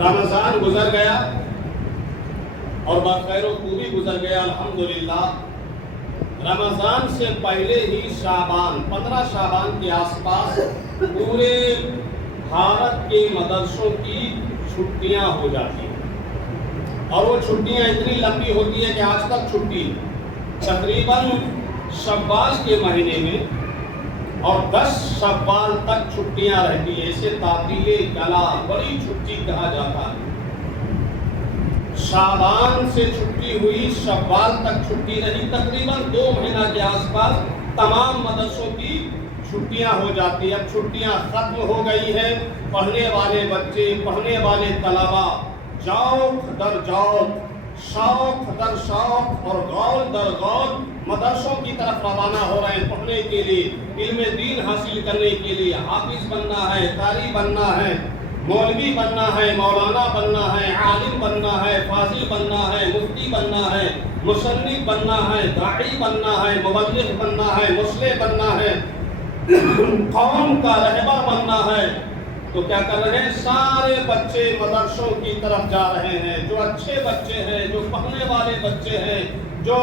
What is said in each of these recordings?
رمضان گزر گیا اور بخیر و خوبی گزر گیا الحمدللہ۔ رمضان سے پہلے ہی شعبان 15 شعبان کے آس پاس پورے بھارت کے مدرسوں کی چھٹیاں ہو جاتی ہیں، اور وہ چھٹیاں اتنی لمبی ہوتی ہیں کہ آج تک چھٹی تقریباً شوال کے مہینے میں اور 10 شوال تک چھٹیاں رہتی ہیں۔ اسے تعطیل کلا بڑی چھٹی کہا جاتا ہے۔ شعبان سے چھٹی ہوئی، شوال تک چھٹی رہی، تقریباً 2 مہینہ کے آس پاس تمام مدرسوں کی چھٹیاں ہو جاتی ہیں۔ اب چھٹیاں ختم ہو گئی ہیں، پڑھنے والے بچے، پڑھنے والے طلبا جوق در جوق، شوق در شوق اور غول در غول مدرسوں کی طرف روانہ ہو رہے ہیں پڑھنے کے لیے، علم دین حاصل کرنے کے لیے۔ حافظ بننا ہے، قاری بننا ہے، مولوی بننا ہے، مولانا بننا ہے، عالم بننا ہے، فاضل بننا ہے، مفتی بننا ہے، مصنف بننا ہے، داعی بننا ہے، مبلغ بننا ہے، مصلح بننا ہے، قوم کا رہبر بننا ہے۔ تو کیا کر رہے ہیں؟ سارے بچے مدرسوں کی طرف جا رہے ہیں۔ جو اچھے بچے ہیں، جو پڑھنے والے بچے ہیں، جو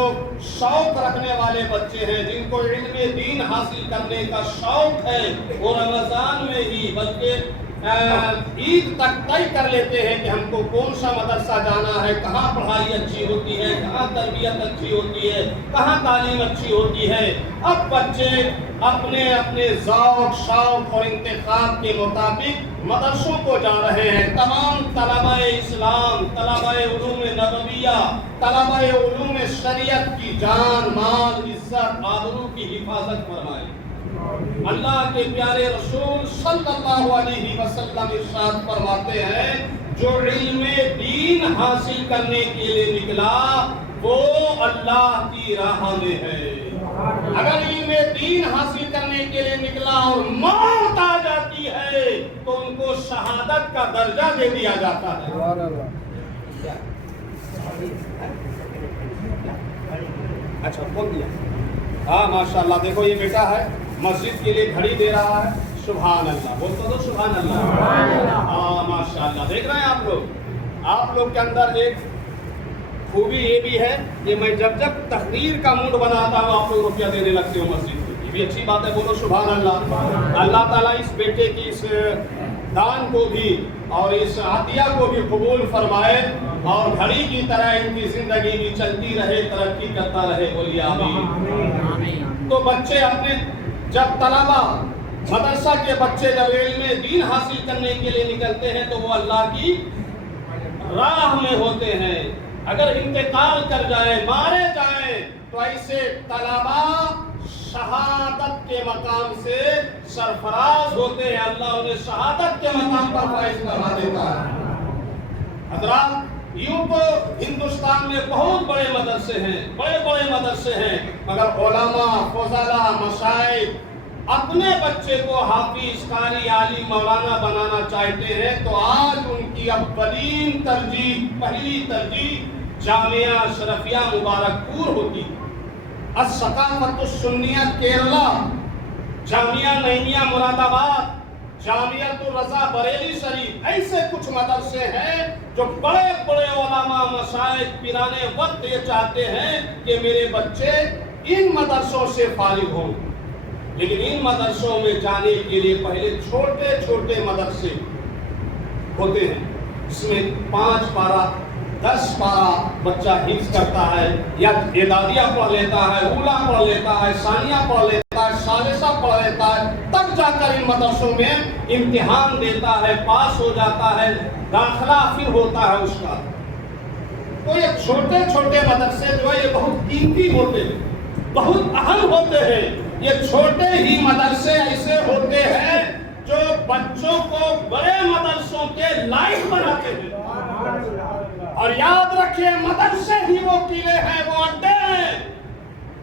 شوق رکھنے والے بچے ہیں، جن کو علم دین حاصل کرنے کا شوق ہے، وہ رمضان میں ہی بلکہ عید تک طے کر لیتے ہیں کہ ہم کو کون سا مدرسہ جانا ہے، کہاں پڑھائی اچھی ہوتی ہے، کہاں تربیت اچھی ہوتی ہے، کہاں تعلیم اچھی ہوتی ہے۔ اب بچے اپنے اپنے ذوق، شوق اور انتخاب کے مطابق مدرسوں کو جا رہے ہیں۔ تمام طلبہ اسلام، طلبہ علوم نبویہ، طلبہ علوم شریعت کی جان، مال، عزت، آبرو کی حفاظت فرمائے۔ اللہ کے پیارے رسول صلی اللہ علیہ وسلم ارشاد فرماتے ہیں، جو علم دین حاصل کرنے کے لیے نکلا وہ اللہ کی راہ میں ہے۔ اگر علم دین حاصل کرنے کے لیے نکلا اور موت آ جاتی ہے تو ان کو شہادت کا درجہ دے دیا جاتا ہے۔ اچھا کھول دیا؟ ہاں ماشاءاللہ، دیکھو یہ بیٹا ہے مسجد کے لیے گھڑی دے رہا ہے۔ سبحان اللہ، بول تو دو سبحان اللہ۔ ہاں ماشاءاللہ، دیکھ رہے ہیں آپ لوگ کے اندر ایک خوبی یہ بھی ہے کہ میں جب تقریر کا موڈ بناتا ہوں آپ لوگ روپیہ دینے لگتے ہو مسجد کو، یہ بھی اچھی بات ہے، بولو سبحان اللہ۔ اللہ تعالیٰ اس بیٹے کی اس دان کو بھی اور اس عطیہ کو بھی قبول فرمائے، اور گھڑی کی طرح ان کی زندگی بھی چلتی رہے، ترقی کرتا رہے، بولیے آمین۔ تو بچے اپنے جب طلبہ مدرسہ کے بچے جب علم دین حاصل کرنے کے لیے نکلتے ہیں تو وہ اللہ کی راہ میں ہوتے ہیں۔ اگر انتقال کر جائیں، مارے جائیں تو ایسے طلبہ شہادت کے مقام سے سرفراز ہوتے ہیں، اللہ انہیں شہادت کے مقام پر فائز کروا دیتا ہے۔ حضرات، یوں تو ہندوستان میں بہت بڑے مدرسے ہیں، بڑے مدرسے ہیں، مگر علماء، فضلاء، مشائخ اپنے بچے کو حافظ، قاری، عالم، مولانا بنانا چاہتے ہیں تو آج ان کی اولین ترجیح، پہلی ترجیح جامعہ اشرفیہ مبارک پور ہوتی، الثقافت السنیہ کیرلا، جامعہ نعیمیہ مراد آباد، جامعہ الرضا بریلی شریف، ایسے کچھ مدرسے ہیں جو بڑے علماء، مشائخ پیرانے وقت یہ چاہتے ہیں کہ میرے بچے ان مدرسوں سے فارغ ہوں، لیکن ان مدرسوں میں جانے کے لیے پہلے چھوٹے مدرسے ہوتے ہیں، اس میں 5 پارہ 10 پارہ بچہ حفظ کرتا ہے، یا اعدادیہ پڑھ لیتا ہے، اولا پڑھ لیتا ہے، ثانیہ پڑھ لیتا ہے، ثالثہ پڑھ لیتا ہے، تب جا کر ان مدرسوں میں امتحان دیتا ہے، پاس ہو جاتا ہے، داخلہ پھر ہوتا ہے اس کا۔ تو یہ چھوٹے مدرسے جو ہے یہ بہت قیمتی ہوتے ہیں، بہت اہم ہوتے ہیں۔ یہ چھوٹے ہی مدرسے ایسے ہوتے ہیں جو بچوں کو بڑے مدرسوں کے لائق بناتے ہیں۔ اور یاد رکھیں، مدرسے ہی وہ قلعے ہیں، وہ اڈے ہیں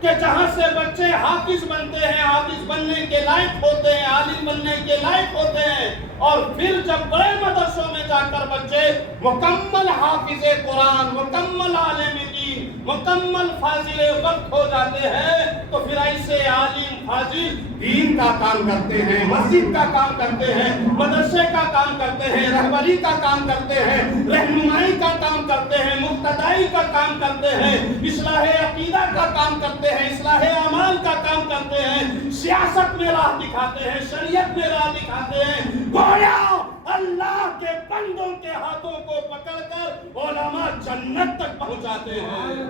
کہ جہاں سے بچے حافظ بنتے ہیں، حافظ بننے کے لائق ہوتے ہیں، عالم بننے کے لائق ہوتے ہیں، اور پھر جب بڑے مدرسوں میں جا کر بچے مکمل حافظ قرآن، مکمل عالم دین، مکمل فاضل وقت ہو جاتے ہیں تو پھر ایسے عالم فاضل دین کا کام کرتے ہیں، مسجد کا کام کرتے ہیں، مدرسے کا کام کرتے ہیں، رہبری کا کام کرتے ہیں، رہنمائی کا کام کرتے ہیں، مقتدائی کا کام کرتے ہیں، اصلاح عقیدہ کا کام کرتے ہیں، اصلاح اعمال کا کام کرتے ہیں، سیاست میں راہ دکھاتے ہیں، شریعت میں راہ دکھاتے ہیں۔ گویا اللہ کے بندوں کے ہاتھوں کو پکڑ کر علماء جنت تک پہنچاتے ہیں۔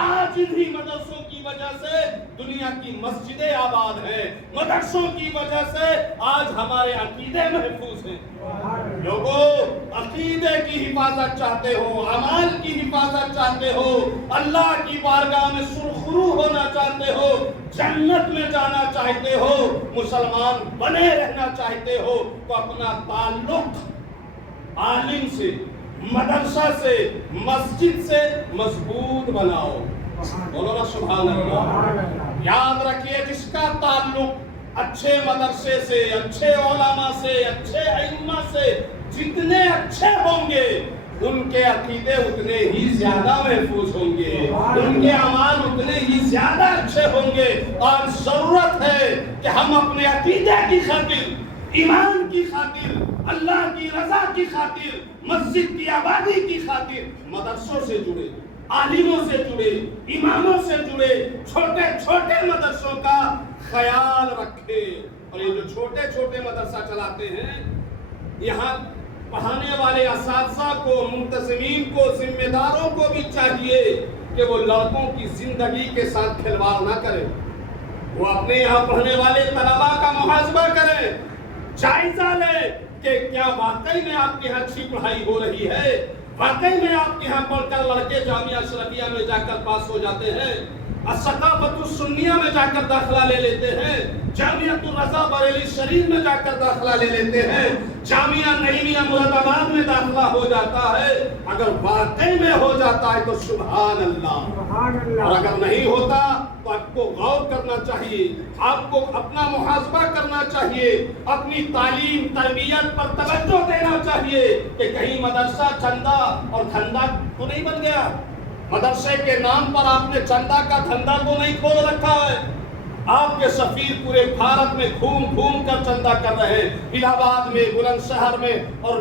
آج انہی مدرسوں کی وجہ سے دنیا کی مسجدیں آباد ہیں، مدرسوں کی وجہ سے آج ہمارے عقیدے محفوظ ہیں۔ لوگوں، عقیدے کی حفاظت چاہتے ہو، اعمال کی حفاظت چاہتے ہو، اللہ کی بارگاہ میں سرخرو ہونا چاہتے ہو، جنت میں جانا چاہتے ہو، مسلمان بنے رہنا چاہتے ہو تو اپنا تعلق عالم سے، مدرسہ سے، مسجد سے مضبوط بناؤ۔ بولو نا سبحان اللہ۔ یاد رکھیے، جس کا تعلق اچھے مدرسے سے، اچھے علماء سے، اچھے ائمہ سے جتنے اچھے ہوں گے، ان کے عقیدے اتنے ہی زیادہ محفوظ ہوں گے، ان کے اعمال اتنے ہی زیادہ اچھے ہوں گے۔ اور ضرورت ہے کہ ہم اپنے عقیدے کی خاطر، ایمان کی خاطر، اللہ کی رضا کی خاطر، مسجد کی آبادی کی خاطر مدرسوں سے جڑے، عالموں سے جڑے، اماموں سے جڑے، چھوٹے چھوٹے مدرسوں کا خیال رکھے۔ اور یہ جو چھوٹے چھوٹے مدرسہ چلاتے ہیں، یہاں پڑھانے والے اساتذہ کو، منتظمین کو، ذمہ داروں کو بھی چاہیے کہ وہ لڑکوں کی زندگی کے ساتھ کھلواڑ نہ کریں۔ وہ اپنے یہاں پڑھنے والے طلباء کا محاسبہ کریں، جائزہ لیں کہ کیا واقعی میں آپ کے یہاں اچھی پڑھائی ہو رہی ہے، واقعی میں آپ کے یہاں پڑھ کر لڑکے جامعہ اشرفیہ میں جا کر پاس ہو جاتے ہیں، ثقافت السنیہ میں جا کر داخلہ لے لیتے ہیں، جامعۃ الرضا بریلی شریف میں جا کر داخلہ لے لیتے ہیں، جامعہ نعیمیہ مراد آباد میں داخلہ ہو جاتا ہے۔ اگر واقعی میں ہو جاتا ہے تو سبحان اللہ، اور اگر نہیں ہوتا تو آپ کو غور کرنا چاہیے، آپ کو اپنا محاسبہ کرنا چاہیے، اپنی تعلیم تربیت پر توجہ دینا چاہیے کہ کہیں مدرسہ چندہ اور دھندا تو نہیں بن گیا۔ مدرسے کے نام پر آپ نے چندہ کا دھندا تو نہیں کھول رکھا ہے۔ آپ کے سفیر پورے بھارت میں گھوم گھوم کر چندہ کر رہے ہیں، الہ آباد میں، بلند شہر میں، اور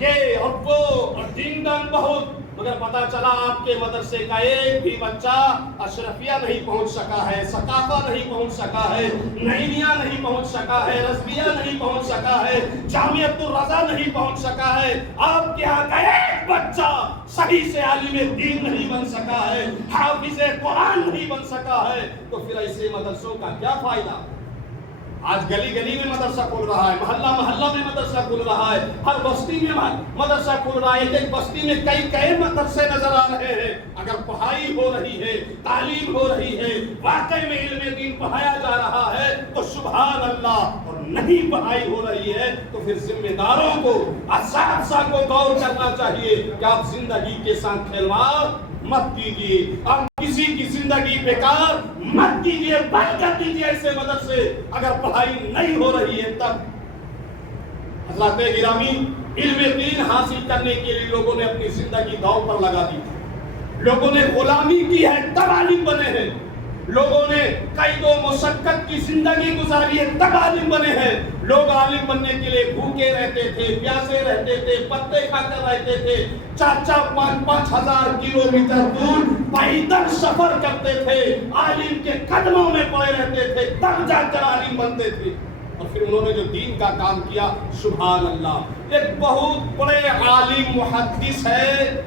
یہ اور وہ اور دین دن بہت، مگر پتا چلا آپ کے مدرسے کا ایک بھی بچہ اشرفیہ نہیں پہنچ سکا ہے، ثقافہ نہیں پہنچ سکا ہے، نعیمیہ نہیں پہنچ سکا ہے، رضویہ نہیں پہنچ سکا ہے، جامعۃ الرضا نہیں پہنچ سکا ہے۔ آپ کے یہاں کا ایک بچہ صحیح سے عالم دین نہیں بن سکا ہے، حافظ قرآن نہیں بن سکا ہے، تو پھر ایسے مدرسوں کا کیا فائدہ؟ آج گلی گلی میں مدرسہ کھل رہا ہے، محلہ محلہ میں مدرسہ کھل رہا ہے، ہر بستی میں مدرسہ کھل رہا ہے، ایک بستی میں کئی مدرسے نظر آ رہے ہیں۔ اگر پڑھائی ہو رہی ہے، تعلیم ہو رہی ہے، واقعی میں علم دین پڑھایا جا رہا ہے تو سبحان اللہ، اور نہیں پڑھائی ہو رہی ہے تو پھر ذمہ داروں کو، اساتذہ کو غور کرنا چاہیے کہ آپ زندگی کے ساتھ کھلواڑ مت کیجیے، آپ کسی کی زندگی بیکار مت کیجیے، بند کر دیجیے ایسے مدرسے اگر پڑھائی نہیں ہو رہی ہے تب۔ حضرات گرامی، علم دین حاصل کرنے کے لیے لوگوں نے اپنی زندگی داؤ پر لگا دی، لوگوں نے غلامی کی ہے تب عالم بنے ہیں، لوگوں نے قید و مشقت کی زندگی گزاری ہے تب عالم بنے ہیں۔ لوگ عالم بننے کے لیے بھوکے رہتے تھے، پیاسے رہتے تھے، پتے کھا کر رہتے تھے، 4-5 ہزار کلومیٹر دور پیدل سفر کرتے تھے، عالم کے قدموں میں پڑے رہتے تھے، تب جا کر عالم بنتے تھے۔ اور پھر انہوں نے جو دین کا کام کیا، سبحان اللہ، ایک بہت بڑے عالم محدث ہے